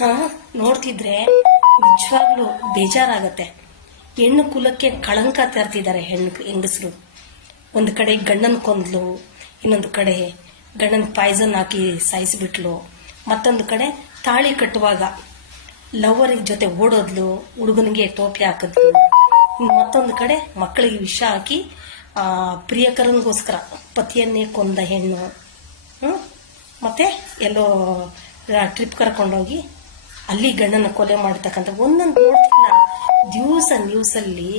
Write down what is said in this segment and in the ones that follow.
ಹಾ, ನೋಡ್ತಿದ್ರೆ ನಿಜವಾಗ್ಲೂ ಬೇಜಾರಾಗತ್ತೆ. ಹೆಣ್ಣು ಕುಲಕ್ಕೆ ಕಳಂಕ ತರ್ತಿದ್ದಾರೆ ಹೆಂಗಸರು. ಒಂದು ಕಡೆ ಗಂಡನ ಕೊಂದ್ಲು, ಇನ್ನೊಂದು ಕಡೆ ಗಂಡನ ಪಾಯ್ಸನ್ ಹಾಕಿ ಸಾಯಿಸಿಬಿಟ್ಲು, ಮತ್ತೊಂದು ಕಡೆ ತಾಳಿ ಕಟ್ಟುವಾಗ ಲವರಿಗೆ ಜೊತೆ ಓಡೋದ್ಲು, ಹುಡುಗನಿಗೆ ಟೋಪಿ ಹಾಕಿದ್ಲು, ಮತ್ತೊಂದು ಕಡೆ ಮಕ್ಕಳಿಗೆ ವಿಷ ಹಾಕಿ ಪ್ರಿಯಕರನಿಗೋಸ್ಕರ ಪತಿಯನ್ನೇ ಕೊಂದ ಹೆಣ್ಣು. ಮತ್ತೆ ಎಲ್ಲೋ ಟ್ರಿಪ್ ಕರ್ಕೊಂಡೋಗಿ ಅಲ್ಲಿ ಗಂಡನ ಕೊಲೆ ಮಾಡತಕ್ಕಂಥ ಒಂದೊಂದು ನೋಡ್ತಿಲ್ಲ ದಿವಸ ನ್ಯೂಸಲ್ಲಿ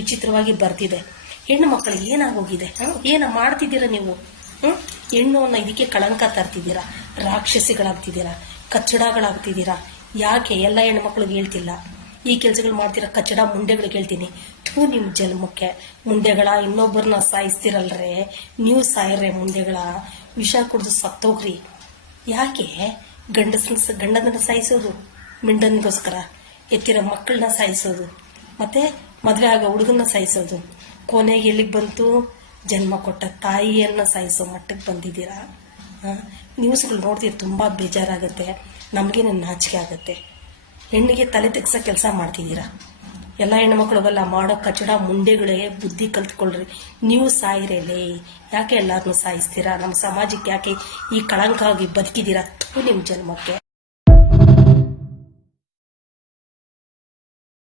ವಿಚಿತ್ರವಾಗಿ ಬರ್ತಿದೆ. ಹೆಣ್ಣು ಮಕ್ಕಳಿಗೆ ಏನಾಗೋಗಿದೆ? ಏನ ಮಾಡ್ತಿದ್ದೀರಾ ನೀವು? ಹೆಣ್ಣು ಅನ್ನೋ ಇದಕ್ಕೆ ಕಳಂಕ ತರ್ತಿದ್ದೀರಾ, ರಾಕ್ಷಸಿಗಳಾಗ್ತಿದ್ದೀರಾ, ಕಚ್ಚಡಗಳಾಗ್ತಿದ್ದೀರಾ. ಯಾಕೆ ಎಲ್ಲ ಹೆಣ್ಣು ಮಕ್ಕಳಿಗೆ ಹೇಳ್ತಿಲ್ಲ? ಈ ಕೆಲಸಗಳು ಮಾಡ್ತೀರಾ ಕಚ್ಚಡ ಮುಂಡೆಗಳಿಗೆ ಹೇಳ್ತೀನಿ. ನಿಮ್ಮ ಜನ್ಮಕ್ಕೆ ಮುಂಡೆಗಳ ಇನ್ನೊಬ್ಬರನ್ನ ಸಾಯಿಸ್ತಿರಲ್ರೇ, ನೀವು ಸಾಯ್ರೆ ಮುಂಡೆಗಳ, ವಿಷ ಕುಡಿದು ಸತ್ತೋಗ್ರಿ. ಯಾಕೆ ಗಂಡನನ್ನ ಸಾಯಿಸೋದು, ಮಿಂಡನಿಗೋಸ್ಕರ ಎತ್ತಿರೋ ಮಕ್ಕಳನ್ನ ಸಾಯಿಸೋದು, ಮತ್ತೆ ಮದುವೆ ಆಗೋ ಹುಡುಗನ್ನ ಸಾಯಿಸೋದು, ಕೊನೆಗೆ ಎಲ್ಲಿಗೆ ಬಂತು? ಜನ್ಮ ಕೊಟ್ಟ ತಾಯಿಯನ್ನ ಸಾಯಿಸೋ ಮಟ್ಟಕ್ಕೆ ಬಂದಿದ್ದೀರಾ. ನ್ಯೂಸ್ಗಳು ನೋಡ್ತೀವಿ, ತುಂಬಾ ಬೇಜಾರಾಗುತ್ತೆ. ನಮಗೇನೆ ನಾಚಿಕೆ ಆಗುತ್ತೆ. ಹೆಣ್ಣಿಗೆ ತಲೆ ತೆಗ್ಸೋ ಕೆಲಸ ಮಾಡ್ತಿದ್ದೀರಾ. ಎಲ್ಲ ಹೆಣ್ಮಕ್ಳುಗೆಲ್ಲ ಮಾಡೋ ಕಚಡ ಮುಂಡೆಗಳೇ ಬುದ್ಧಿ ಕಲ್ತ್ಕೊಳ್ರಿ. ನೀವು ಸಾಯಿರೇಲೇ, ಯಾಕೆ ಎಲ್ಲಾರನ್ನೂ ಸಾಯಿಸ್ತೀರಾ? ನಮ್ಮ ಸಮಾಜಕ್ಕೆ ಯಾಕೆ ಈ ಕಳಂಕ ಆಗಿ ಬದುಕಿದ್ದೀರಾ? ನಿಮ್ಮ ಜನ್ಮಕ್ಕೆ